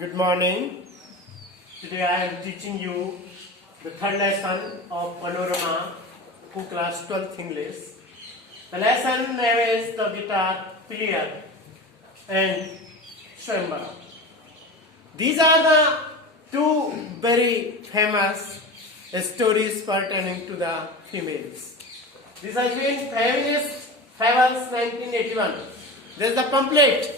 Good morning. Today I am teaching you the third lesson of Panorama for class 12th English. The lesson name is the guitar player and Swayambara. These are the two very famous stories pertaining to the females. This has been Feminist Fables 1981. There is the pamphlet.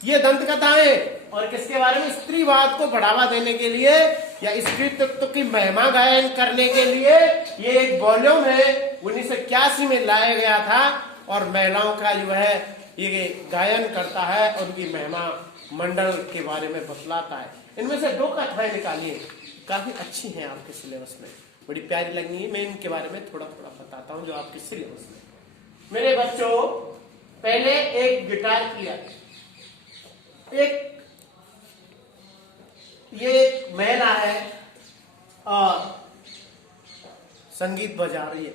ये दंत कथाएं और किसके बारे में? स्त्रीवाद को बढ़ावा देने के लिए या स्त्री तत्व की महिमा गायन करने के लिए ये एक वॉल्यूम है 1981 में लाया गया था और महिलाओं का जो है ये गायन करता है और उनकी महिमा मंडल के बारे में बतलाता है। इनमें से दो कथाएं निकालिए, काफी अच्छी हैं आपके सिलेबस में, बड़ी प्यारी लगनी है। मैं इनके बारे में थोड़ा थोड़ा बताता हूँ जो आपके सिलेबस में। मेरे बच्चों, पहले एक गिटार प्लेयर, ये महिला है और संगीत बजा रही है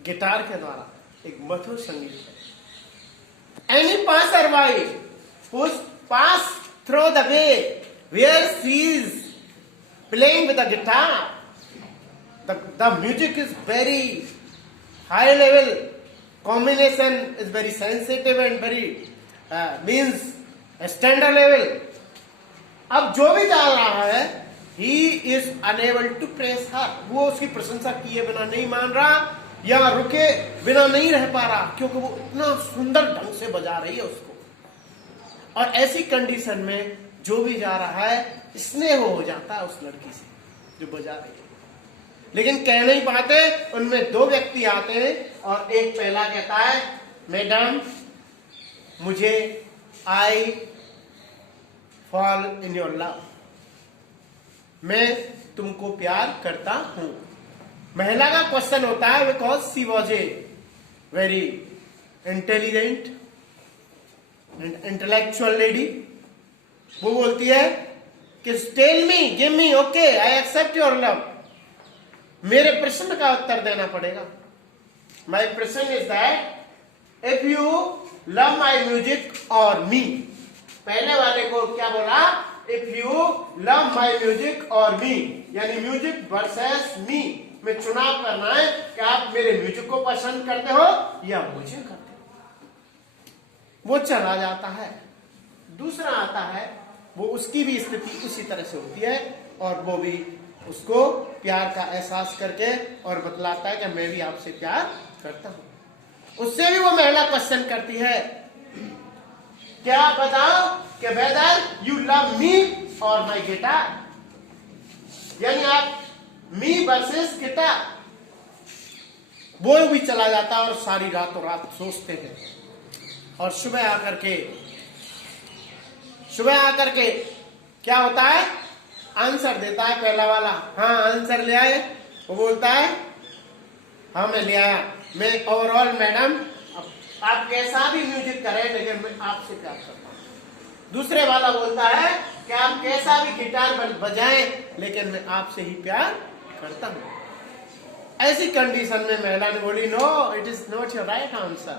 गिटार के द्वारा, एक मधुर संगीत है। Any passerby who pass through the way where she is playing with the guitar, the music is very high level, combination is very sensitive and very means standard level. अब जो भी जा रहा है he is unable to praise her, वो उसकी प्रशंसा किए बिना नहीं मान रहा या रुके बिना नहीं रह पा रहा, क्योंकि वो इतना सुंदर ढंग से बजा रही है उसको। और ऐसी कंडीशन में जो भी जा रहा है स्नेह हो जाता है उस लड़की से जो बजा रही है, लेकिन कह नहीं पाते। उनमें दो व्यक्ति आते हैं और एक पहला कहता है, मैडम मुझे I fall in your love, मैं तुमको प्यार करता हूं। महिला का क्वेश्चन होता है because she was a very intelligent and intellectual lady. वो बोलती है कि tell me, give me, okay I accept your love. मेरे प्रश्न का उत्तर देना पड़ेगा। माई प्रश्न is that if you love my music और मी। पहले वाले को क्या बोला? If you love my music और मी, यानी म्यूजिक वर्सेस मी में चुनाव करना है कि आप मेरे म्यूजिक को पसंद करते हो या मुझे करते हो। वो चला जाता है। दूसरा आता है, वो उसकी भी स्थिति उसी तरह से होती है और वो भी उसको प्यार का एहसास करके और बतलाता है कि मैं भी आपसे प्यार करता हूं। उससे भी वो महिला क्वेश्चन करती है, क्या बताओ कि वेदर यू लव मी और माई गिटार, यानी आप मी वर्सेस गिटार। वो भी चला जाता है और सारी रातों रात सोचते हैं और सुबह आकर के क्या होता है? आंसर देता है पहला वाला। हाँ आंसर ले आए। वो बोलता है हाँ मैं ले आया, मैं ओवरऑल मैडम आप कैसा भी म्यूजिक करें लेकिन मैं आपसे प्यार करता हूं। दूसरे वाला बोलता है कि आप कैसा भी गिटार बजाएं लेकिन मैं आपसे ही प्यार करता हूं। ऐसी कंडीशन में महिला ने बोली, no it is not your right answer.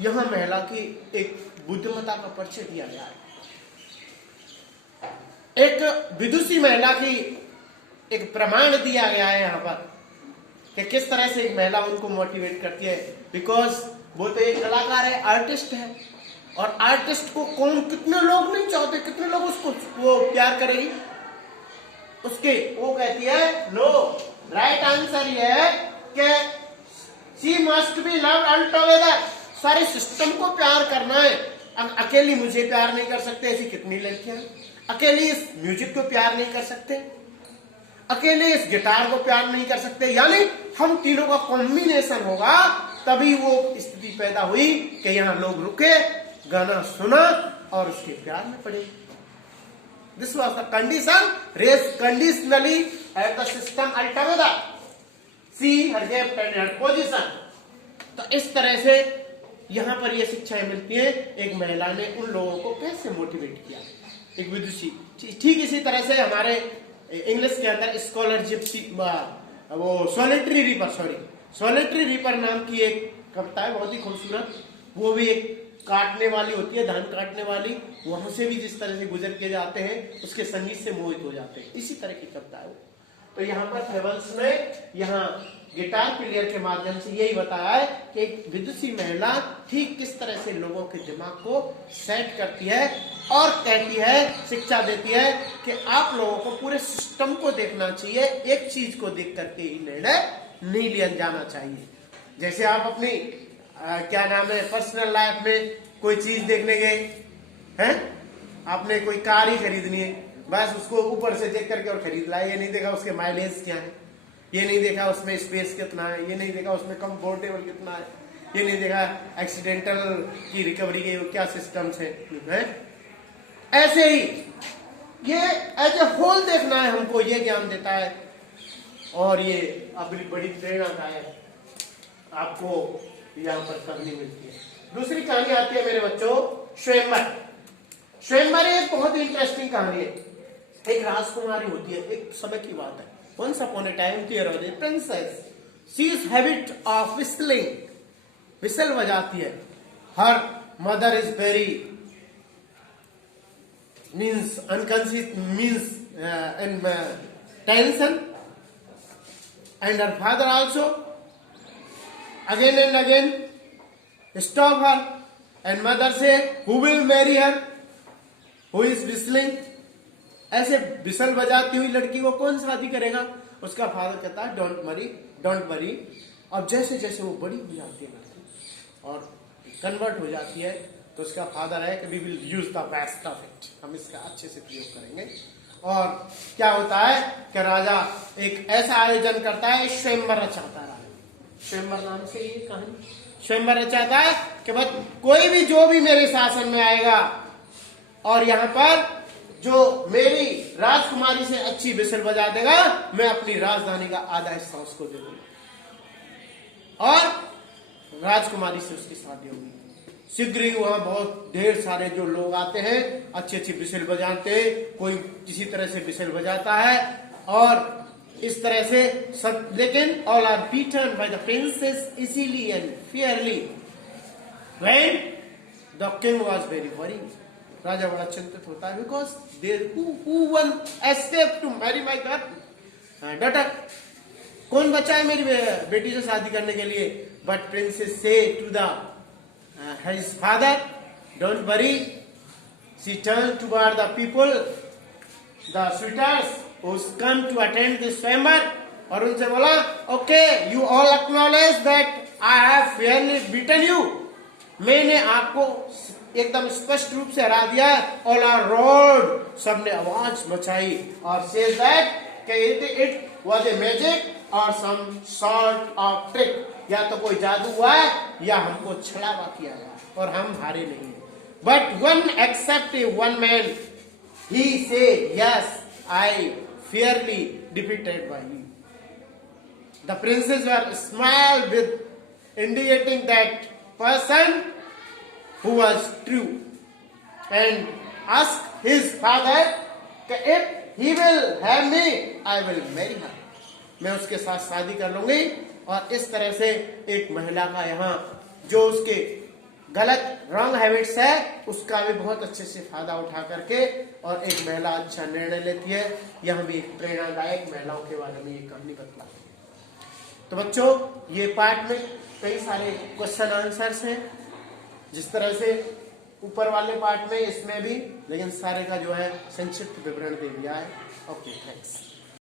यहां महिला की एक बुद्धिमत्ता का परिचय दिया गया है। एक विदुषी महिला की एक प्रमाण दिया गया है यहाँ पर कि किस तरह से एक महिला उनको मोटिवेट करती है। बिकॉज वो तो एक कलाकार है, आर्टिस्ट है, और आर्टिस्ट को कौन, कितने लोग नहीं चाहते, कितने लोग उसको वो प्यार करेगी उसके। वो कहती है नो, राइट आंसर ये है कि she must be loved all together. सारे सिस्टम को प्यार करना है। अकेली मुझे प्यार नहीं कर सकते, ऐसी कितनी लड़कियां अकेली इस म्यूजिक को प्यार नहीं कर सकते, अकेले इस गिटार को प्यार नहीं कर सकते, यानी हम तीनों का कॉम्बिनेशन होगा तभी वो स्थिति पैदा हुई कि यहाँ लोग रुके, गाना सुना और उसके प्यार में पड़े। This was the condition raise conditionally at the system alternative see her gift and her position. तो इस तरह से यहाँ पर ये शिक्षाएं मिलती है। एक महिला ने उन लोगों को कैसे मोटिवेट किया, एक विदुषी। ठीक इसी तरह से हमारे इंग्लिश के अंदर स्कॉलरशिप, वो सोलिटरी रीपर नाम की एक कविता है, बहुत ही खूबसूरत। वो भी एक काटने वाली होती है, धान काटने वाली, वहां से भी जिस तरह से गुजर के जाते हैं उसके संगीत से मोहित हो जाते हैं, इसी तरह की कविता है वो। तो यहाँ पर फेबल्स में यहाँ गिटार प्लेयर के माध्यम से यही बताया है कि एक विदुषी महिला ठीक किस तरह से लोगों के दिमाग को सेट करती है और कहती है, शिक्षा देती है कि आप लोगों को पूरे सिस्टम को देखना चाहिए, एक चीज को देख करके ही निर्णय नहीं लिया जाना चाहिए। जैसे आप अपनी क्या नाम है पर्सनल लाइफ में कोई चीज देखने गए हैं, आपने कोई कार ही खरीदनी है, बस उसको ऊपर से देख करके और खरीद लाए, ये नहीं देखा उसके माइलेज क्या है, ये नहीं देखा उसमें स्पेस कितना है, ये नहीं देखा उसमें कंफर्टेबल कितना है, ये नहीं देखा एक्सीडेंटल की रिकवरी के क्या सिस्टम्स है। ऐसे ही ये एज ए होल देखना है हमको, ये ज्ञान देता है और ये अपनी बड़ी प्रेरणादायक आपको यहाँ पर करनी मिलती है। दूसरी कहानी आती है मेरे बच्चों, स्वयंवर। स्वयंवर एक बहुत ही इंटरेस्टिंग कहानी है। एक राजकुमारी होती है, एक समय की बात है। Once upon a time there was a princess. She is habit of whistling. Whistle बजाती है। Her mother is very means unconscious means in tension, and her father also again and again stop her, and mother say who will marry her, who is whistling. ऐसे whistle बजाती हुई लड़की को कौन शादी करेगा? उसका फादर कहता है डोंट वरी। अब जैसे जैसे वो बड़ी हो जाती है लड़की और कन्वर्ट हो जाती है तो उसका फादर है कि we will use the best of it, हम इसका अच्छे से प्रयोग करेंगे। और क्या होता है कि राजा एक ऐसा आयोजन करता है, स्वयंवर रचाता है। राजा स्वयंवर नाम से ये कहानी, स्वयंवर रचाता है कि बस कोई भी जो भी मेरे शासन में आएगा और यहाँ पर जो मेरी राजकुमारी से अच्छी विसल बजा देगा, मैं अपनी राजधानी का आधा हिस्सा उसको दे दूंगा और राजकुमारी से उसकी शादी होगी। शीघ्र ही वहां बहुत ढेर सारे जो लोग आते हैं, अच्छी अच्छी विसल बजाते हैं, कोई किसी तरह से विसल बजाता है और इस तरह से सब, लेकिन all are beaten by the princess easily and fairly. When the king was very worried, राजा बड़ा चिंतित होता है, because there who one escape to marry my daughter, कौन बचा है मेरी बेटी से शादी करने के लिए। But princess say to the his father don't worry. She turn toward the people, the suitors who come to attend this swayamvar, और उनसे बोला okay you all acknowledge that I have fairly beaten you, मैंने आपको एकदम स्पष्ट रूप से हरा दिया। ऑल आर रोड, सबने आवाज मचाई और says that it was a magic और सम सॉर्ट ऑफ ट्रिक, या तो कोई जादू हुआ है या हमको छलावा किया गया और हम हारे नहीं। But one except one man, he say yes I fairly defeated by you. The princess wore smile with indicating that person who was true and asked his father if he will have me I will marry her, मैं उसके साथ शादी कर लूंगी। और इस तरह से एक महिला का यहाँ जो उसके गलत रॉन्ग हैबिट्स है उसका भी बहुत अच्छे से फायदा उठा करके और एक महिला अच्छा निर्णय लेती है। यहाँ भी एक प्रेरणादायक महिलाओं के बारे में ये कहानी बतला। तो बच्चों ये पार्ट में कई सारे क्वेश्चन आंसर्स हैं, जिस तरह से ऊपर वाले पार्ट में इसमें भी, लेकिन सारे का जो है संक्षिप्त विवरण दे दिया है। Okay thanks.